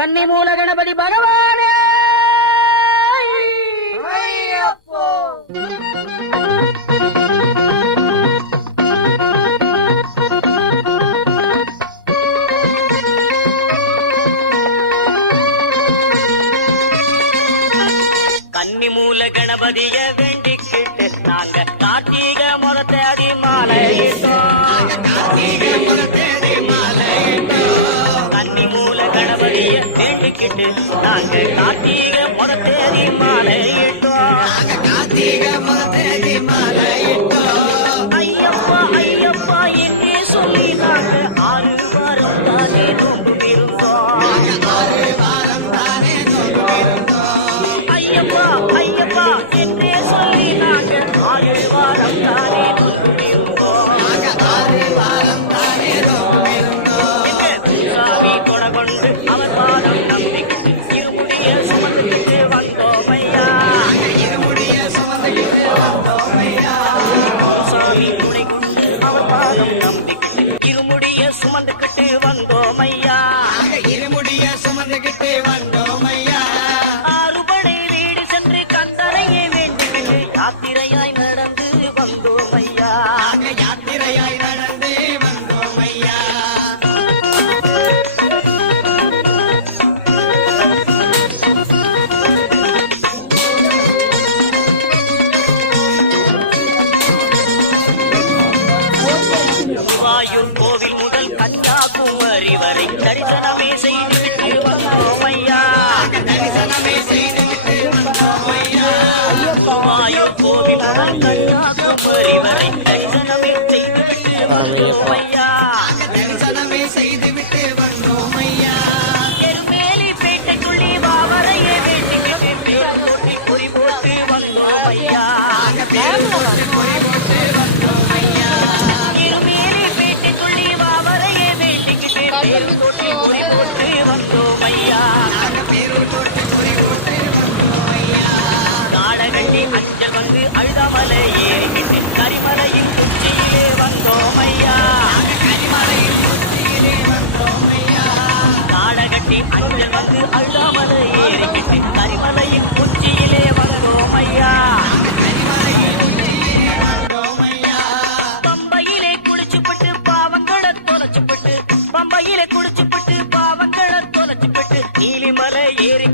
கன்னி மூல கணபதி பகவானே! கன்னி மூல கணபதியவே கட்டிக்கிட்டு நாங்க கார்த்திக முத தேதி மாலையிட்டோம் கார்த்திக முத தேதி மாலையிட்டோம். வந்தோமையப்பா தரிசனமே செய்து விட்டு வந்தோமையா எருமேலி பேட்டைக்குள்ளி வாவரையே வேட்டி குறி போட்டு வந்தோமையா அஞ்சல் வந்து அழுதாமலே அண்ணன் வந்து அழாமலே ஏறிக்கிட்டு கரிமலையின் உச்சியிலே வளரோம் ஐயா பம்பையிலே குளிச்சுப்பட்டு பாவங்களை தொலைச்சுப்பட்டு பம்பையிலே குளிச்சுப்பட்டு பாவங்களை ஏறி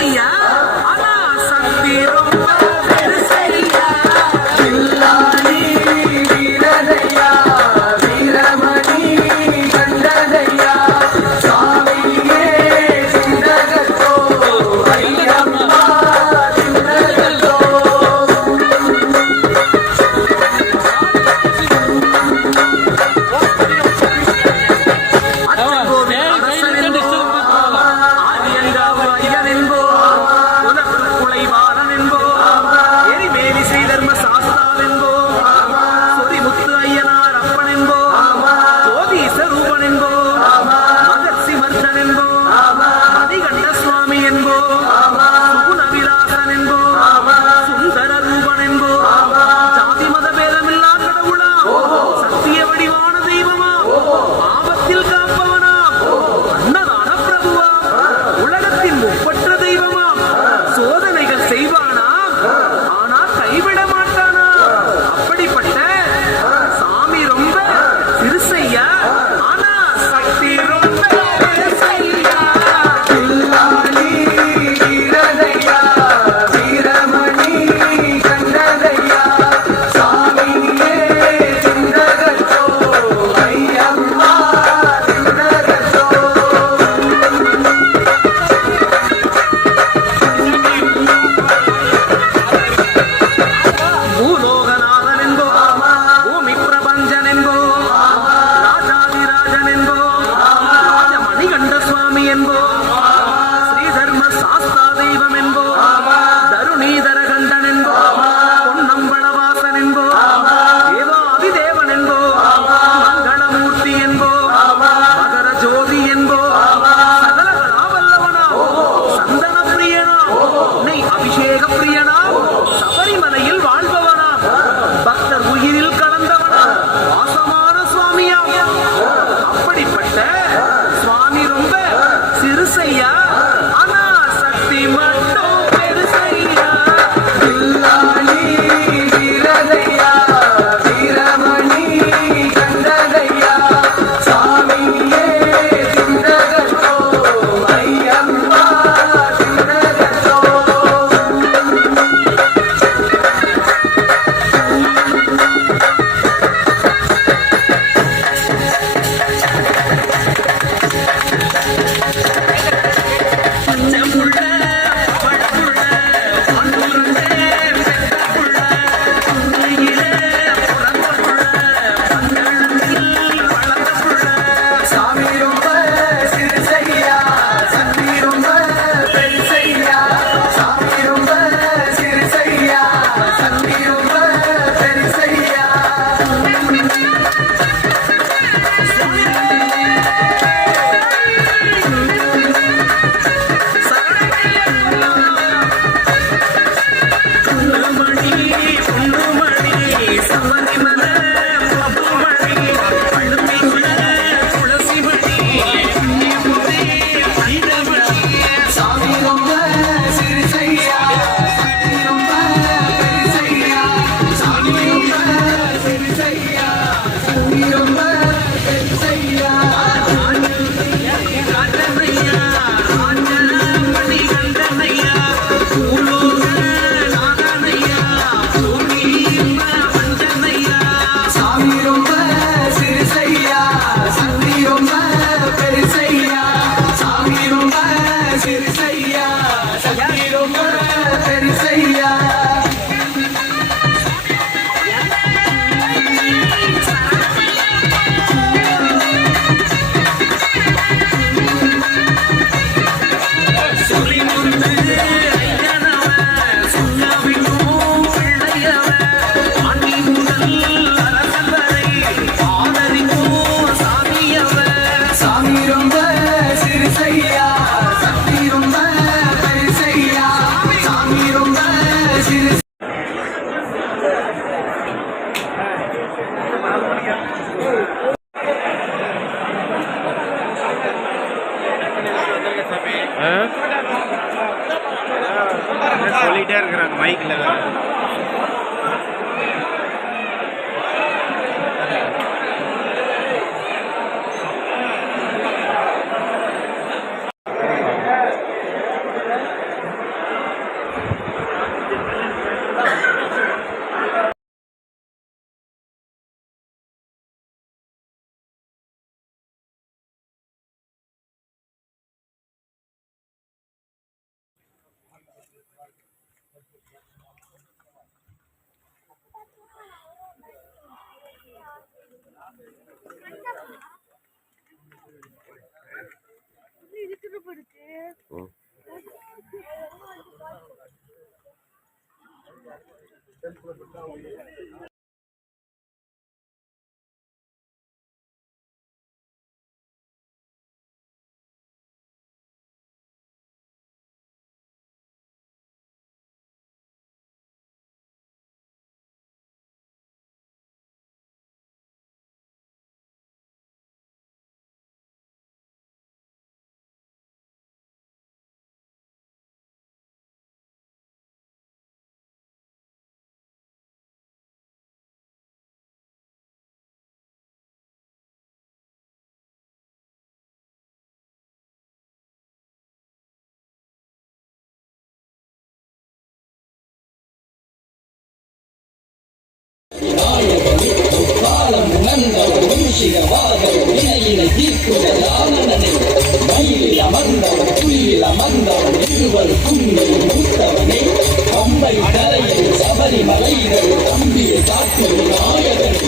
Maria. இருக்கு காலம் உணர்ந்தவர் சிகவாதவர் வினையினை தீர்க்குதல் ஆனந்தனை மயிலில் அமர்ந்தவர் புலியில் அமர்ந்தவர் இருவர் குன்னில் மூத்தவனே பம்பை கரையில் சபரிமலைகள் தம்பியை காக்கும் நாயகன்